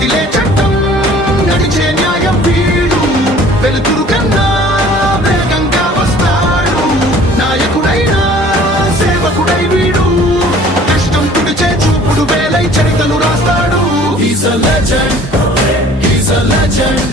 కదిలే చట్టం నడిచే న్యాయం వీడు. వెలుతురు కన్నా వేగంగా వస్తాడు. నాయకుడైనా సేవకుడై వీడు. కష్టం తుడిచే చూపుడు వేలై చరితలు రాస్తాడు. Is a legend is a legend